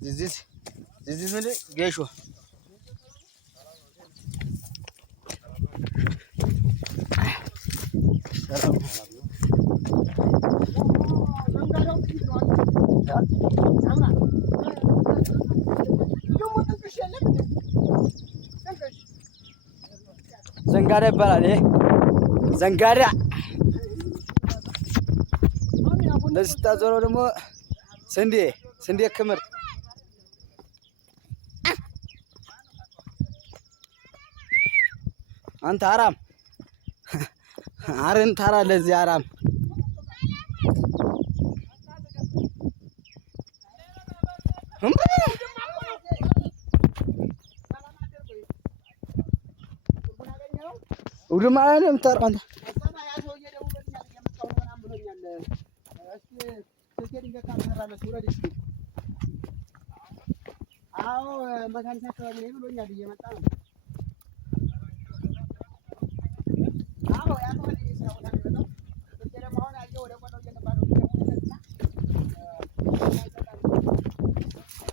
This is really geisho. Zangara ይባላል ዘንጋዳ ለስታዞሮ ደግሞ ስንዴ ክምር አንተ አራም አረን ታራ ለዚህ አራም ውድማ ነው የምታረው አንተ አዎ መካኒሳ አካባቢ ነው ብሎኛል እየመጣ ነው አዎ ያለው ነው ነው ደግሞ አሁን ያለው ወደ ቆሎ እየገባ ነው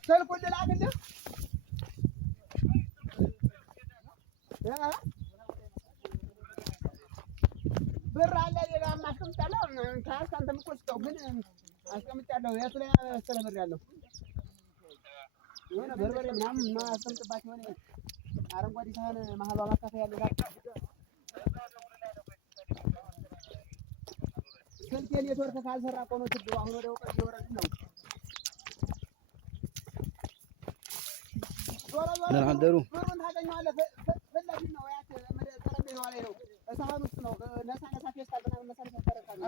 ሰልኩ ልላክልህ ብር አለ የጋማ አስቀምጣለሁ ታስ አንተ ምቆስጠው ግን አስቀምጣለሁ የት ላይ አስተለብር ያለው የሆነ በርበሬ ምናምን ማስቀምጥባት የሆነ አረንጓዴ ሳህን መሀሏ ማካፈያ ያለው ጋር ስልኬ ኔትወርክ ካልሰራ ቆኖ ትዱ አሁን ወደ ወቀት ይወረድ ነው ለናደሩ ብሩን ታገኘዋለህ ፈላጊ ነው ያት ጠረጴዛው ላይ ነው ሳህን ውስጥ ነው ነሳነሳ ፌስታል ምናምን ነሳነሳ ተረካኝ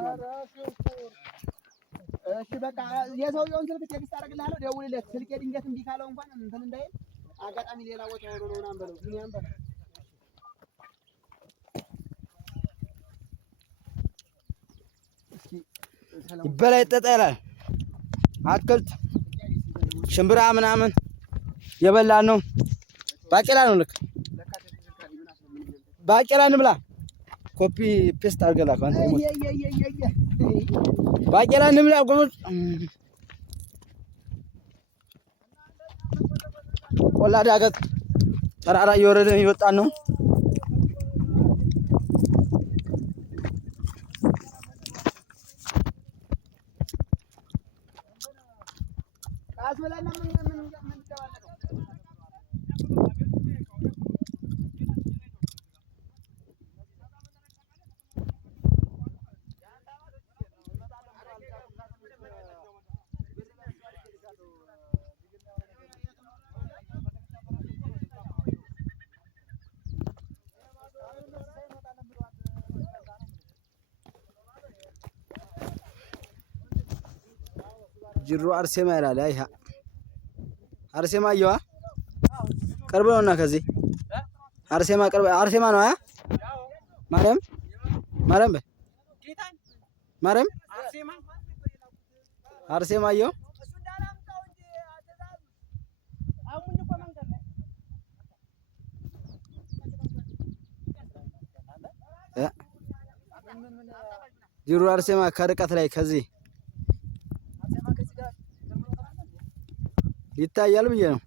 እሺ በቃ የሰውየውን ስልክ ቴክስት አደርግልሃለሁ ደውልለት ስልኬ ድንገት እምቢ ካለው እንኳን እንትን እንዳይል አጋጣሚ ሌላ ቦታ ሆኖ ነው ምናምን በለው ምን ያንበል ይበላ ይጠጣ ይላል አትክልት ሽምብራ ምናምን የበላን ነው ባቄላ ነው ልክ ባቄላ እንብላ ኮፒ ፔስት አድርገላ ካንተ ባቄላ እንብላ ጎኖት ቆላ ዳገት ተራራ እየወረደን እየወጣን ነው አስበላና ምን ጅሩ አርሴማ ይላል አይሃ አርሴማ አየዋ ቅርብ ነውና ከዚህ አርሴማ ቅርብ አርሴማ ነው አያ ማርያም አርሴማ አየው ጅሩ አርሴማ ከርቀት ላይ ከዚህ ይታያል ብዬ ነው